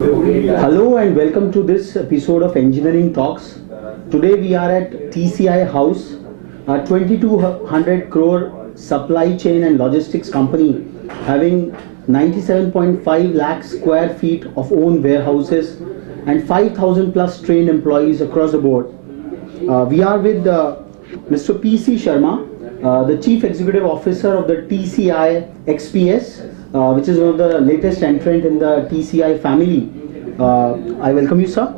Hello and welcome to this episode of Engineering Talks. Today we are at TCI House, a 2200 crore supply chain and logistics company having 97.5 lakh square feet of own warehouses and 5000 plus trained employees across the board. We are with Mr. PC Sharma, the Chief Executive Officer of the TCI XPS, which is one of the latest entrant in the TCI family. I welcome you, sir.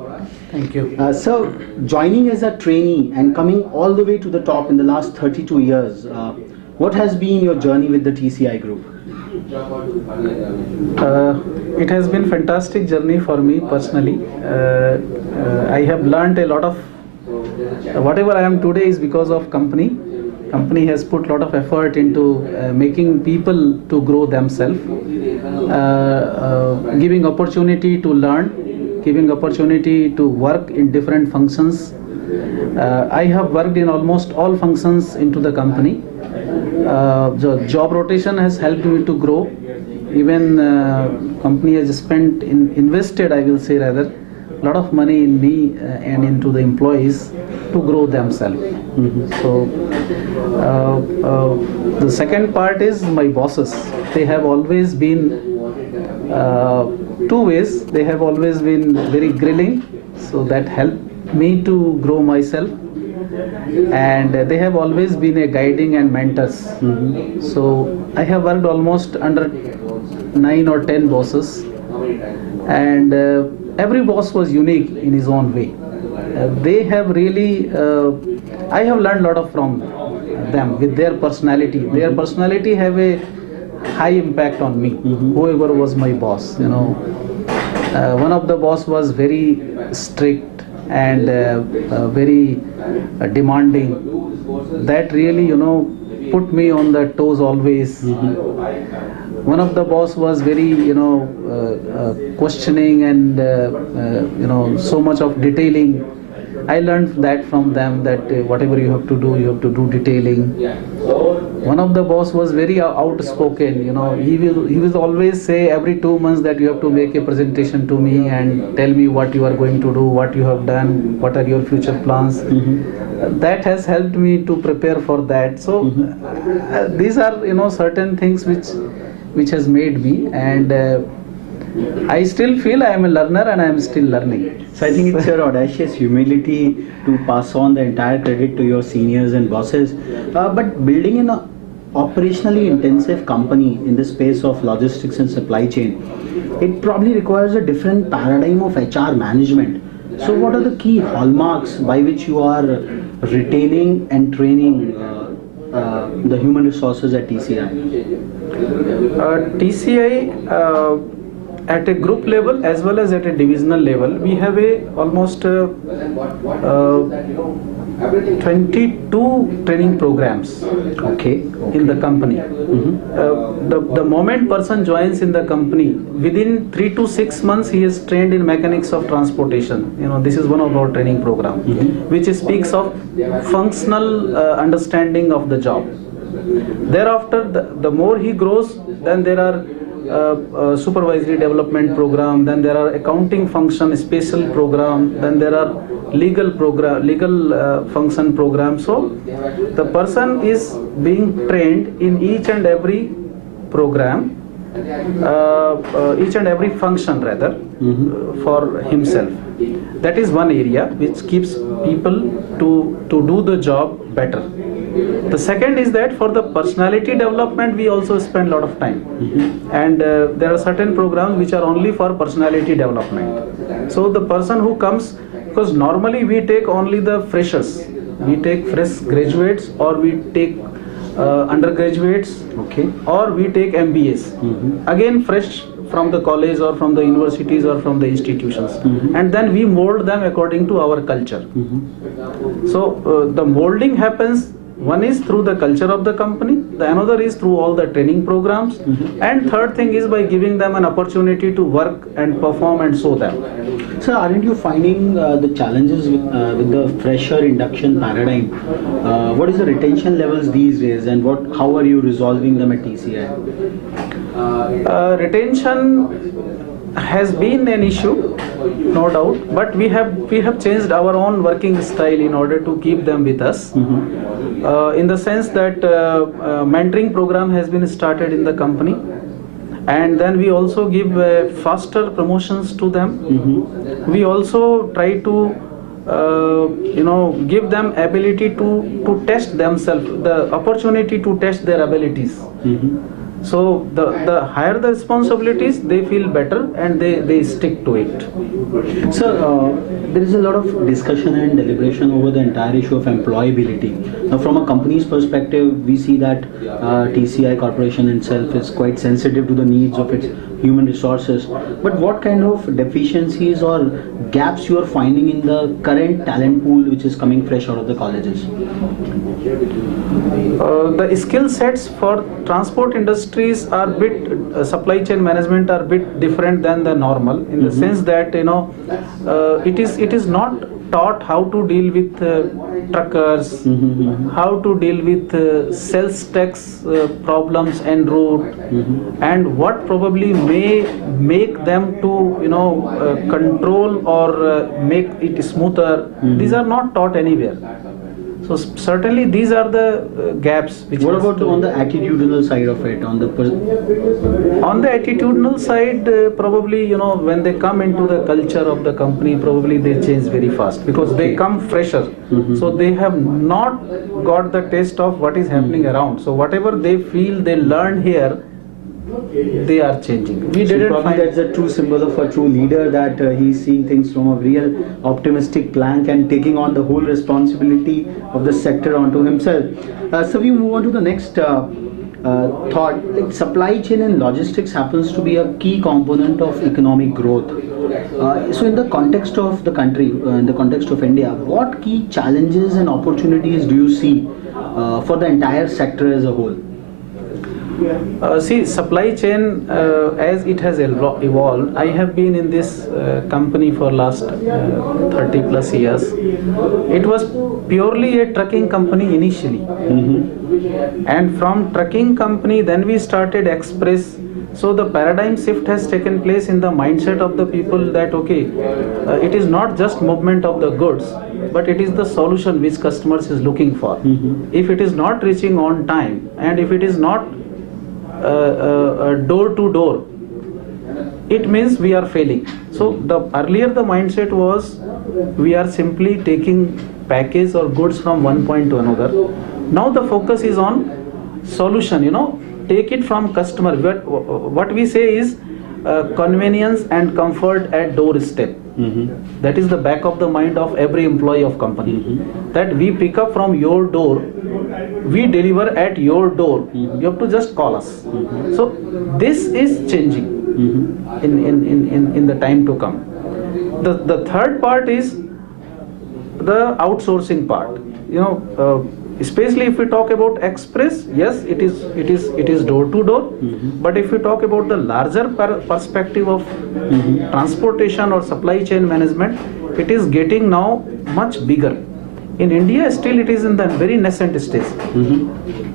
Thank you. So, joining as a trainee and coming all the way to the top in the last 32 years, what has been your journey with the TCI group? It has been fantastic journey for me personally. I have learned a lot of whatever I am today is because of company. Company has put a lot of effort into making people to grow themselves, giving opportunity to learn, giving opportunity to work in different functions. I have worked in almost all functions into the company. The job rotation has helped me to grow. Even company has invested, I will say rather, a lot of money in me and into the employees to grow themselves. So the second part is my bosses. They have always been two ways. They have always been very grilling, so that helped me to grow myself. And they have always been a guiding and mentors. So I have worked almost under 9 or 10 bosses, and every boss was unique in his own way. They have really, I have learned a lot of from them with their personality. Their personality have a high impact on me. Whoever was my boss, one of the boss was very strict and very demanding. That really, put me on the toes always. One of the boss was very, questioning and so much of detailing. I learned that from them, that whatever you have to do detailing. One of the boss was very outspoken. He will always say every 2 months that you have to make a presentation to me and tell me what you are going to do, what you have done, what are your future plans. That has helped me to prepare for that. So these are certain things which has made me, and I still feel I am a learner and I am still learning. So I think it's your audacious humility to pass on the entire credit to your seniors and bosses. But building an operationally intensive company in the space of logistics and supply chain, it probably requires a different paradigm of HR management. So what are the key hallmarks by which you are retaining and training the human resources at TCI? TCI at a group level as well as at a divisional level, we have almost 22 training programs. Okay. In the company. The moment person joins in the company, within 3 to 6 months he is trained in mechanics of transportation. This is one of our training program, which speaks of functional understanding of the job. Thereafter, the more he grows, then there are supervisory development program, then there are accounting function special program, then there are legal function program. So the person is being trained in each and every program, each and every function rather, for himself. That is one area which keeps people to do the job better. The second is that for the personality development we also spend a lot of time, and there are certain programs which are only for personality development. So the person who comes, because normally we take only the freshers, we take fresh graduates, or we take undergraduates, or we take MBAs, again fresh from the college or from the universities or from the institutions, and then we mold them according to our culture. So the molding happens. One is through the culture of the company, the another is through all the training programs, and third thing is by giving them an opportunity to work and perform and show them. So aren't you finding the challenges with the fresher induction paradigm? What is the retention levels these days, and how are you resolving them at TCI? Retention has been an issue, no doubt, but we have changed our own working style in order to keep them with us. In the sense that mentoring program has been started in the company, and then we also give faster promotions to them. We also try to give them ability to test themselves, the opportunity to test their abilities. So the higher the responsibilities, they feel better and they stick to it. Sir, there is a lot of discussion and deliberation over the entire issue of employability. Now, from a company's perspective, we see that TCI Corporation itself is quite sensitive to the needs of its human resources. But what kind of deficiencies or gaps you are finding in the current talent pool which is coming fresh out of the colleges? The skill sets for transport industries are bit supply chain management are bit different than the normal, in the sense that it is not taught how to deal with truckers, how to deal with sales tax problems en route, and what probably may make them to control or make it smoother. These are not taught anywhere. So certainly these are the gaps. What about on the attitudinal side of it? On the attitudinal side, probably when they come into the culture of the company, probably they change very fast because they come fresher. So they have not got the taste of what is happening around. So whatever they feel they learn here, they are changing. Probably that's a true symbol of a true leader, that he's seeing things from a real optimistic plank and taking on the whole responsibility of the sector onto himself. So we move on to the next thought. Like, supply chain and logistics happens to be a key component of economic growth. So in the context of the country, in the context of India, what key challenges and opportunities do you see for the entire sector as a whole? See, supply chain as it has evolved, I have been in this company for last 30 plus years. It was purely a trucking company initially, and from trucking company then we started express. So the paradigm shift has taken place in the mindset of the people that it is not just movement of the goods, but it is the solution which customers is looking for. If it is not reaching on time, and if it is not door to door, it means we are failing. So the earlier the mindset was we are simply taking package or goods from one point to another. Now the focus is on solution, take it from customer. What we say is convenience and comfort at doorstep. That is the back of the mind of every employee of company, that we pick up from your door, we deliver at your door. You have to just call us. So this is changing in the time to come. The third part is the outsourcing part. Especially if we talk about express, yes, it is door to door. But if we talk about the larger perspective of transportation or supply chain management, it is getting now much bigger. In India, still it is in the very nascent stage.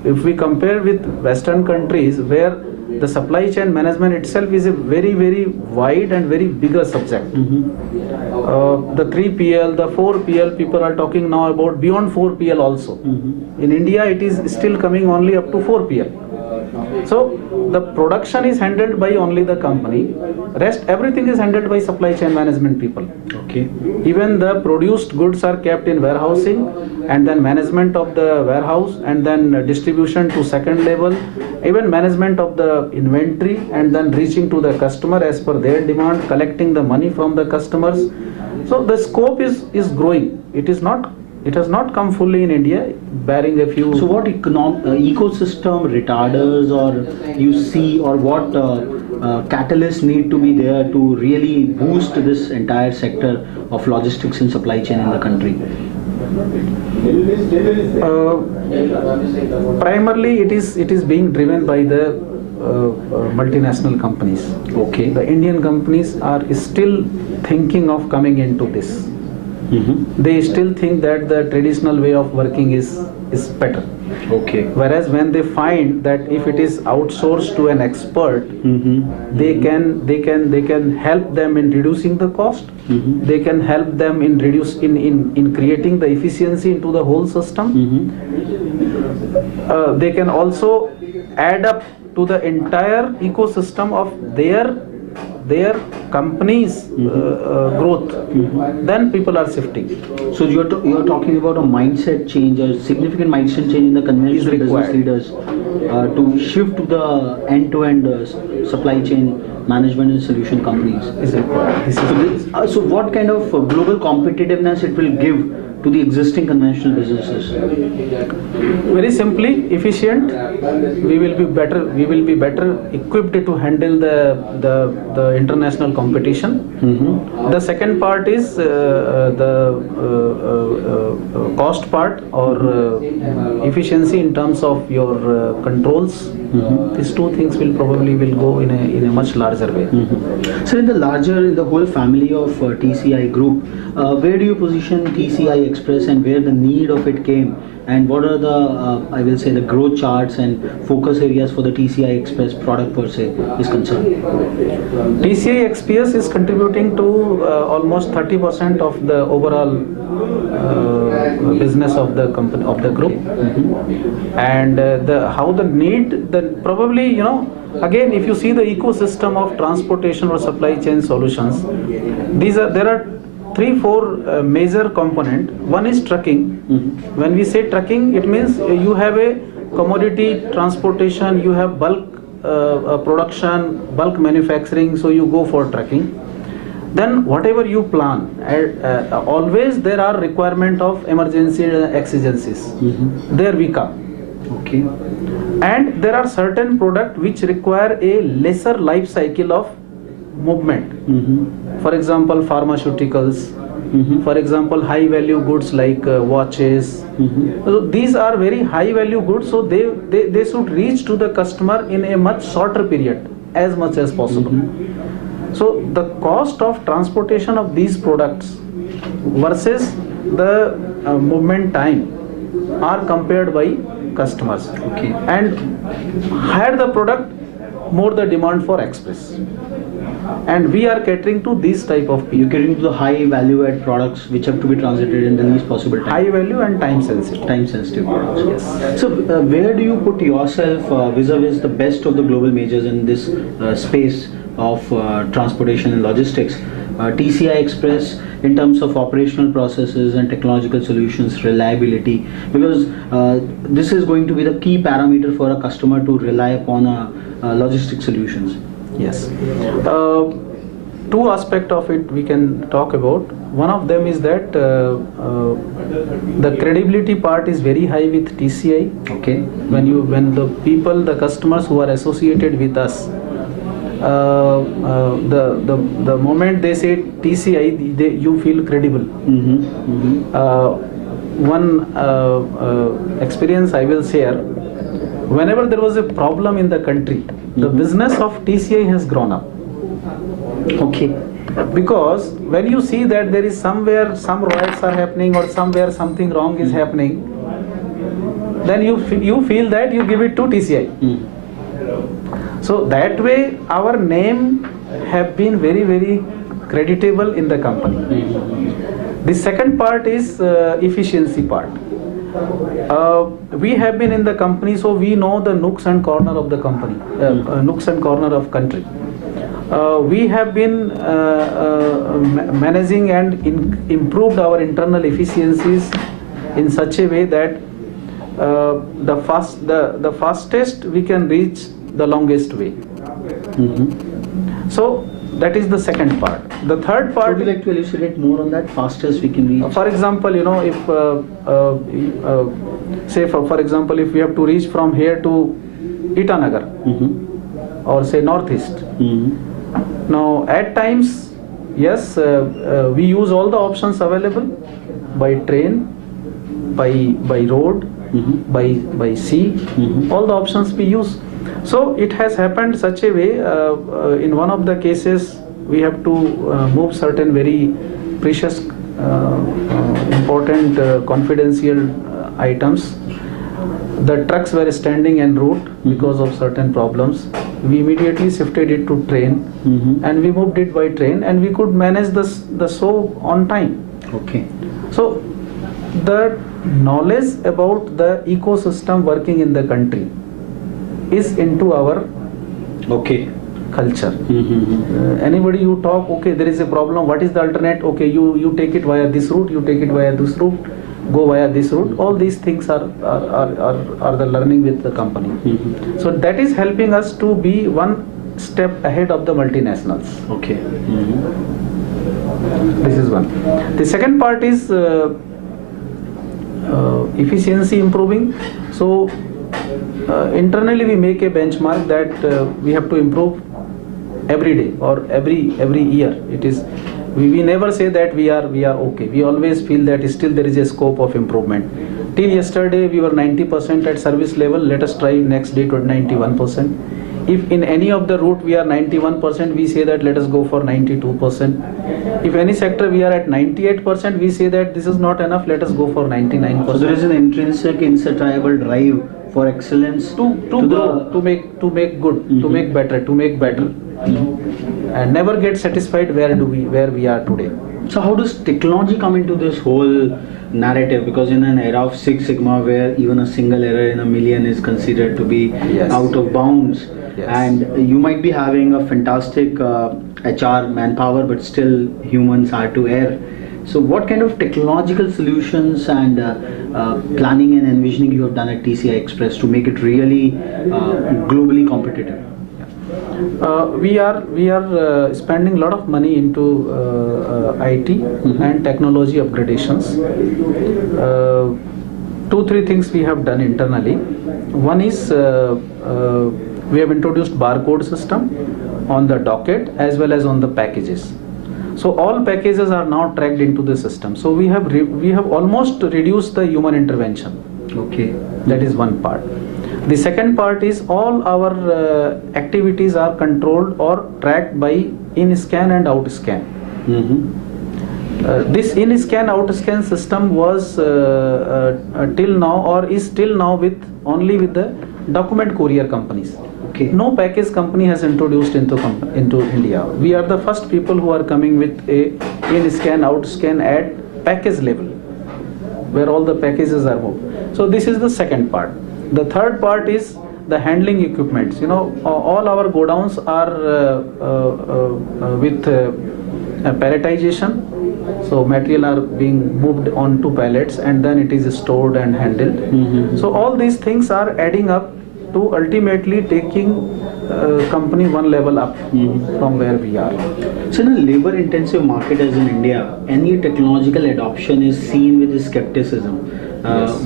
If we compare with Western countries, where the supply chain management itself is a very, very wide and very bigger subject. The 3PL, the 4PL, people are talking now about beyond 4PL also. In India, it is still coming only up to 4PL. So the production is handled by only the company. Rest everything is handled by supply chain management people. Okay. Even the produced goods are kept in warehousing, and then management of the warehouse, and then distribution to second level, even management of the inventory, and then reaching to the customer as per their demand, collecting the money from the customers. So the scope is growing. It has not come fully in India, barring a few. So what ecosystem retarders or you see, or what catalysts need to be there to really boost this entire sector of logistics and supply chain in the country? Primarily it is being driven by the multinational companies. Okay. The Indian companies are still thinking of coming into this. They still think that the traditional way of working is is better. Okay. Whereas when they find that if it is outsourced to an expert, they can help them in reducing the cost. They can help them in in creating the efficiency into the whole system. They can also add up to the entire ecosystem of their company's growth. Then people are shifting. So you're talking about a mindset change, a significant mindset change in the conventional business required. leaders to shift to the end-to-end supply chain management and solution companies. Is required. This is So what kind of global competitiveness it will give to the existing conventional businesses? very simply efficient. We will be better equipped to handle the international competition. The second part is the cost part, or efficiency in terms of your controls. These two things will go in a much larger way. So in the whole family of TCI group, where do you position TCI Express and where the need of it came, and what are the I will say the growth charts and focus areas for the TCI Express product per se is concerned? TCI Express is contributing to almost 30% of the overall business of the company, of the group. And probably, again, if you see the ecosystem of transportation or supply chain solutions, there are 3-4 major component. One is trucking. When we say trucking, it means you have a commodity transportation, you have bulk production, bulk manufacturing, so you go for trucking. Then whatever you plan, always there are requirement of emergency exigencies. There we come. Okay. And there are certain products which require a lesser life cycle of movement. For example, pharmaceuticals. For example, high value goods like watches. So these are very high value goods, so they should reach to the customer in a much shorter period, as much as possible. So the cost of transportation of these products versus the movement time are compared by customers. Okay. And higher the product, more the demand for express. And we are catering to these type of people. You're getting to the high value add products which have to be transited in the least possible time. High value and time sensitive. Time sensitive products. Yes. So where do you put yourself vis-a-vis the best of the global majors in this space of transportation and logistics? TCI Express in terms of operational processes and technological solutions, reliability, because this is going to be the key parameter for a customer to rely upon logistic solutions. Yes. Two aspects of it we can talk about. One of them is that the credibility part is very high with TCI. Okay. When the customers who are associated with us, the moment they say TCI, you feel credible. One experience I will share. Whenever there was a problem in the country, the business of TCI has grown up. Okay. Because when you see that there is somewhere some riots are happening or somewhere something wrong is happening, then you feel that you give it to TCI. So that way our name have been very, very creditable in the company. The second part is efficiency part. We have been in the company, so we know the nooks and corner of the company, nooks and corner of country. We have been managing and improved our internal efficiencies in such a way that the fastest we can reach the longest way. So that is the second part. The third part. Would you like to elucidate more on that? Fastest we can reach. For example, if say for example, if we have to reach from here to Itanagar or say northeast. Now at times, yes, we use all the options available by train, by road, by sea, all the options we use. So it has happened such a way, in one of the cases we have to move certain very precious, important, confidential items The trucks were standing en route because of certain problems. We immediately shifted it to train, and we moved it by train, and we could manage the show on time. Okay. So the knowledge about the ecosystem working in the country is into our Okay. culture. Anybody you talk, okay, there is a problem, what is the alternate? Okay, you take it via this route, you take it via this route, go via this route. All these things are the learning with the company. So that is helping us to be one step ahead of the multinationals. Okay. This is one. The second part is efficiency improving. So internally we make a benchmark that we have to improve every day or every year. It is we never say that we are okay. We always feel that still there is a scope of improvement. Till yesterday we were 90% at service level. Let us try next day to 91%. If in any of the route we are 91%, we say that let us go for 92%. If any sector we are at 98%, we say that this is not enough, let us go for 99%. So there is an intrinsic, insatiable drive for excellence to grow, to make good, to make better, and never get satisfied where we are today. So how does technology come into this whole narrative? Because in an era of Six Sigma, where even a single error in a million is considered to be out of bounds, and you might be having a fantastic HR manpower, but still humans are to err. So what kind of technological solutions and planning and envisioning you have done at TCI Express to make it really globally competitive? We are spending a lot of money into IT and technology upgradations. 2-3 things we have done internally. One is we have introduced barcode system on the docket as well as on the packages. So all packages are now tracked into the system. So we have almost reduced the human intervention. Okay. That is one part. The second part is all our activities are controlled or tracked by in-scan and out-scan. This in-scan, out-scan system was till now or is still now only with the document courier companies. Okay. No package company has introduced into India. We are the first people who are coming with a in-scan, out-scan at package level, where all the packages are moved. So this is the second part. The third part is the handling equipments. You know, all our godowns are with palletization. So material are being moved onto pallets and then it is stored and handled. So all these things are adding up to ultimately taking company one level up from where we are. So in a labor intensive market as in India, any technological adoption is seen with skepticism.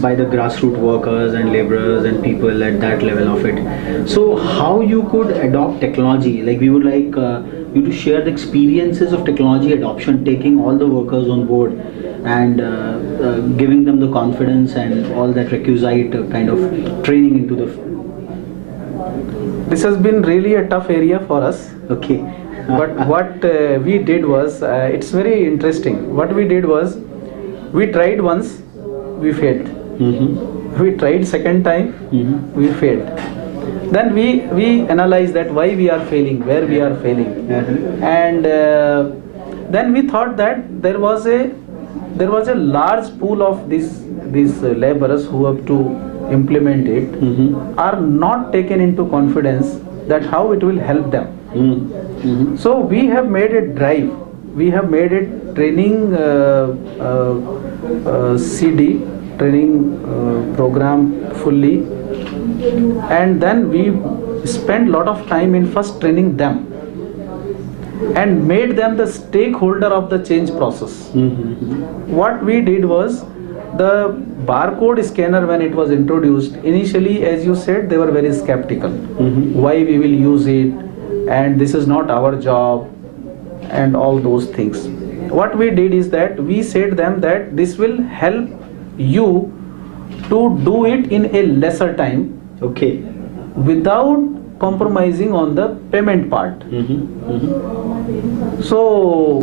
By the grassroots workers and laborers and people at that level of it. So how you could adopt technology? Like we would like you to share the experiences of technology adoption, taking all the workers on board and giving them the confidence and all that requisite kind of training into the. This has been really a tough area for us. Okay. But what we did was, it's very interesting. What we did was, we tried once. We failed. We tried second time, we failed. Then we analyzed that why we are failing, where we are failing, and then we thought that there was a large pool of these laborers who have to implement it are not taken into confidence that how it will help them. So we have made a drive. We have made a training CD training program fully, and then we spent lot of time in first training them and made them the stakeholder of the change process. What we did was, the barcode scanner, when it was introduced, initially, as you said, they were very skeptical. Why we will use it, and this is not our job, and all those things. What we did is that we said them that this will help you to do it in a lesser time, okay, without compromising on the payment part. So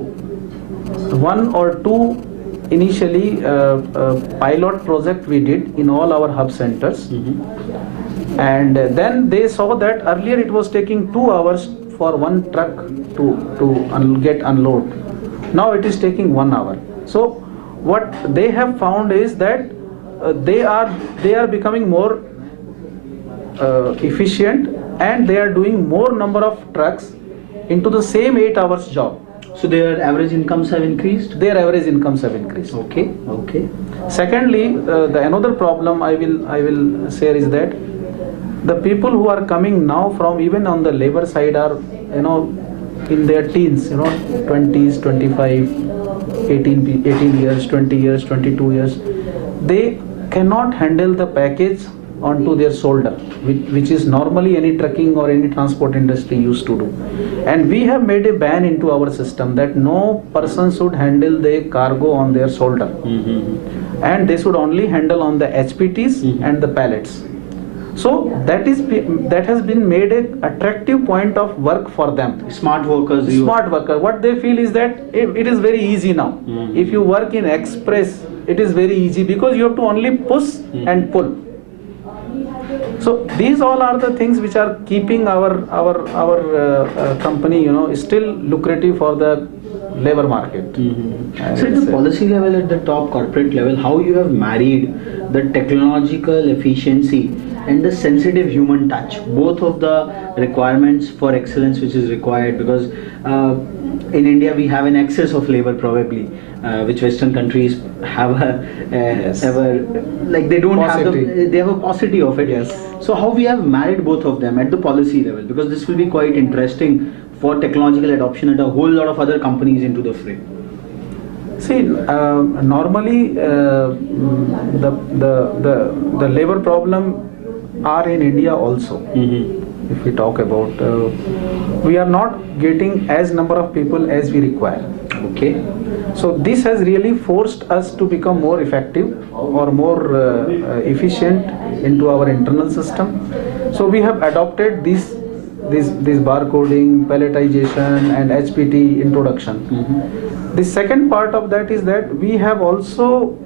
1 or 2 initially pilot project we did in all our hub centers, and then they saw that earlier it was taking 2 hours for one truck to get unload. Now it is taking 1 hour. So what they have found is that they are becoming more efficient, and they are doing more number of trucks into the same 8 hours job. So their average incomes have increased? Their average incomes have increased. Okay, okay. Secondly, the another problem I will share is that the people who are coming now from even on the labor side are, you know, in their teens, you know, 20s, 25, 18 years, 20 years, 22 years. They cannot handle the package onto their shoulder, which is normally any trucking or any transport industry used to do. And we have made a ban into our system that no person should handle the cargo on their shoulder, and they should only handle on the HPTs and the pallets. So that has been made a attractive point of work for them. Smart workers. Smart worker. What they feel is that it is very easy now. If you work in express, it is very easy because you have to only push and pull. So these all are the things which are keeping our company, you know, still lucrative for the labor market. So at the policy level, at the top corporate level, how you have married the technological efficiency and the sensitive human touch, both of the requirements for excellence which is required, because in India we have an excess of labor probably, which Western countries have like they don't Paucity. they have a paucity of it. Yes. So how we have married both of them at the policy level, because this will be quite interesting for technological adoption and a whole lot of other companies into the fray. See, normally the labor problem are in India also. If we talk about, we are not getting as number of people as we require. Okay. So this has really forced us to become more effective or more efficient into our internal system. So we have adopted this barcoding, palletization and HPT introduction. The second part of that is that we have also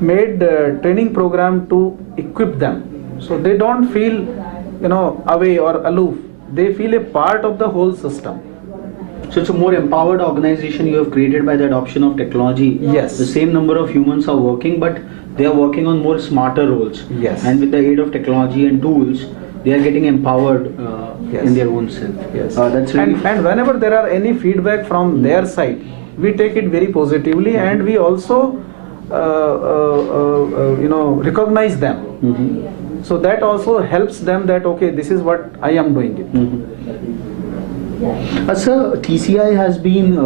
made training program to equip them, so they don't feel, you know, away or aloof. They feel a part of the whole system. So it's a more empowered organization you have created by the adoption of technology. Yes. The same number of humans are working, but they are working on more smarter roles. Yes. And with the aid of technology and tools, they are getting empowered Yes. in their own self. Yes. That's really And whenever there are any feedback from their side, we take it very positively, and we also you know, recognize them. So that also helps them that okay, this is what I am doing it. Sir, TCI has been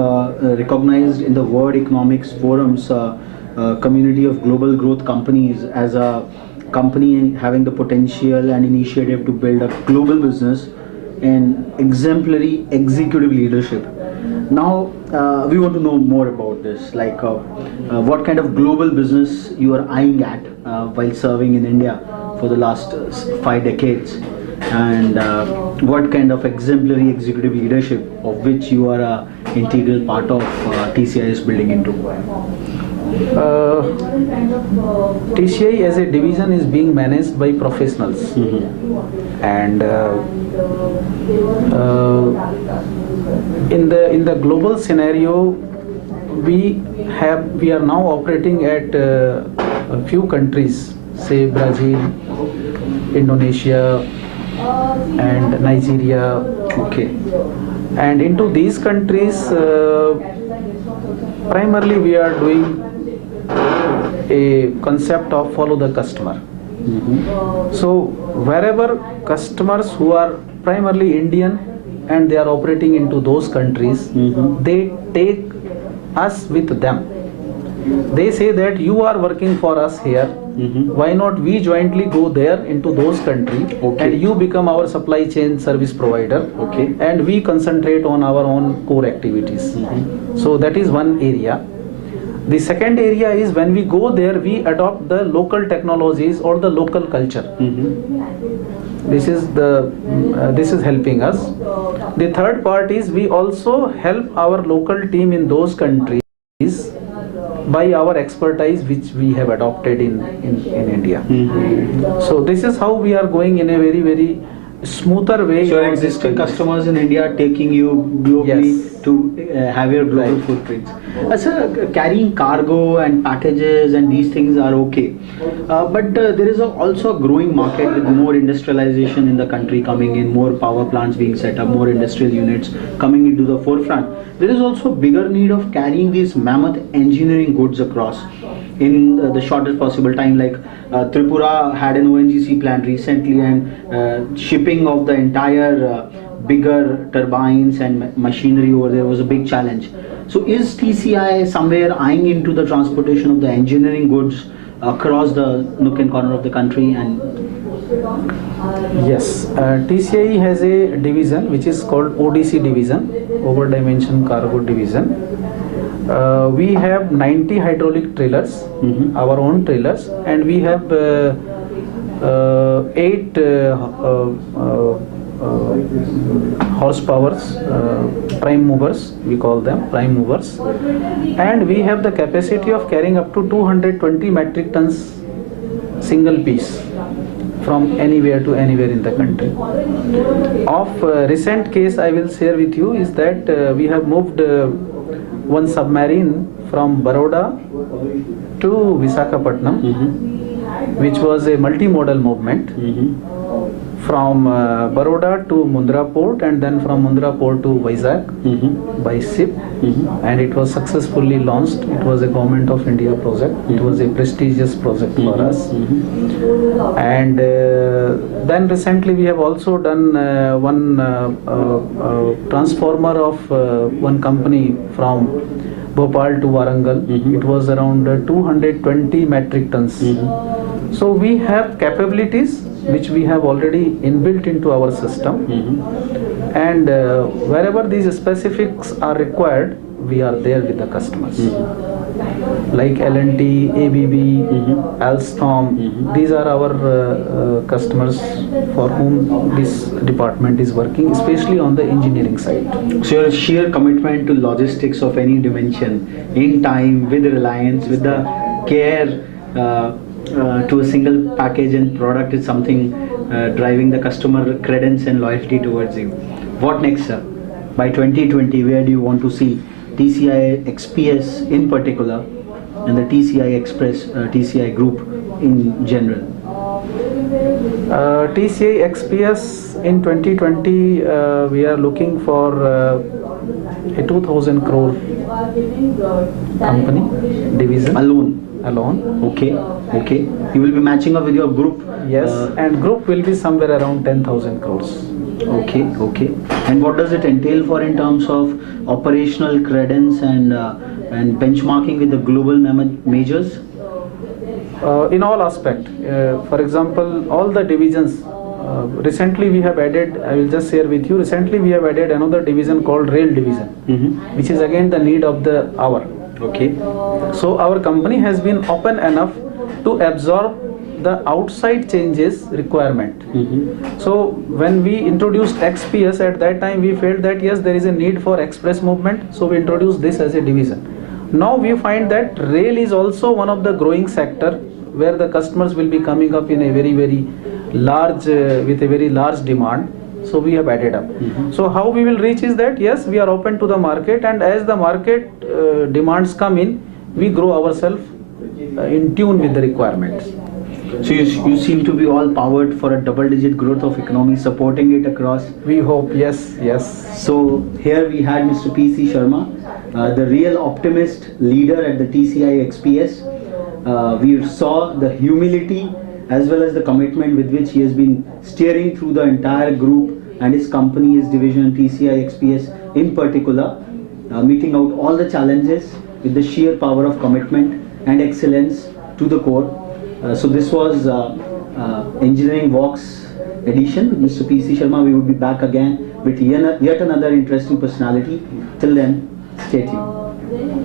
recognized in the World Economics Forum's community of global growth companies as a company having the potential and initiative to build a global business and exemplary executive leadership. Now, we want to know more about this, like what kind of global business you are eyeing at while serving in India for the last 5 decades, and what kind of exemplary executive leadership of which you are an integral part of TCI is building into. TCI as a division is being managed by professionals, and in the global scenario, we are now operating at a few countries, say Brazil, Indonesia, and Nigeria. Okay. And into these countries, primarily we are doing a concept of follow the customer. So wherever customers who are primarily Indian and they are operating into those countries, they take us with them. They say that you are working for us here, why not we jointly go there into those countries, and you become our supply chain service provider, and we concentrate on our own core activities. So that is one area. The second area is when we go there, we adopt the local technologies or the local culture. This is helping us. The third part is we also help our local team in those countries by our expertise which we have adopted in India. So this is how we are going in a very, very smoother way. So in all these existing countries. customers in India are taking you globally Yes. to have your global Right. footprints. Sir, carrying cargo and packages and these things are okay, but there is also a growing market with more industrialization in the country coming in, more power plants being set up, more industrial units coming into the forefront. There is also a bigger need of carrying these mammoth engineering goods across in the shortest possible time. Like Tripura had an ONGC plant recently, and shipping of the entire bigger turbines and machinery over there was a big challenge. So is TCI somewhere eyeing into the transportation of the engineering goods across the nook and corner of the country? And Yes, TCI has a division which is called ODC division, over dimension cargo division. We have 90 hydraulic trailers, our own trailers, and we have 8 horsepowers, prime movers, we call them prime movers, and we have the capacity of carrying up to 220 metric tons single piece from anywhere to anywhere in the country. Of recent case I will share with you is that we have moved one submarine from Baroda to Visakhapatnam, which was a multimodal movement from Baroda to Mundra port, and then from Mundra port to Vizag by ship, and it was successfully launched. It was a Government of India project. It was a prestigious project for us. And then recently we have also done one transformer of one company from Bhopal to Warangal. It was around 220 metric tons. So we have capabilities which we have already inbuilt into our system, and wherever these specifics are required, we are there with the customers. Like L&T, ABB, Alstom, these are our customers for whom this department is working, especially on the engineering side. so your sheer commitment to logistics of any dimension, in time, with reliance, with the care to a single package and product, is something driving the customer credence and loyalty towards you. What next, sir? By 2020, where do you want to see TCI XPS in particular and the TCI Express, TCI group in general? TCI XPS in 2020, we are looking for a 2000 crore company division Alone. Okay. You will be matching up with your group. Yes, and group will be somewhere around 10,000 crores. Okay. And what does it entail for in terms of operational credence and benchmarking with the global majors? In all aspect. For example, all the divisions. Recently we have added, I will just share with you, recently we have added another division called rail division, which is again the need of the hour. Okay. So our company has been open enough to absorb the outside changes requirement. So when we introduced XPS, at that time we felt that yes, there is a need for express movement, so we introduced this as a division. Now we find that rail is also one of the growing sector where the customers will be coming up in a very, very large, with a very large demand. So we have added up. So how we will reach is that yes, we are open to the market, and as the market demands come in, we grow ourselves in tune with the requirements. So you seem to be all powered for a double-digit growth of economy, supporting it across. We hope, yes. So here we had Mr. P.C. Sharma, the real optimist leader at the TCI XPS. We saw the humility as well as the commitment with which he has been steering through the entire group and his company, his division, TCI XPS in particular, meeting out all the challenges with the sheer power of commitment and excellence to the core. So this was Engineering Walks edition with Mr. P.C. Sharma. We would be back again with yet another interesting personality. Till then, stay tuned.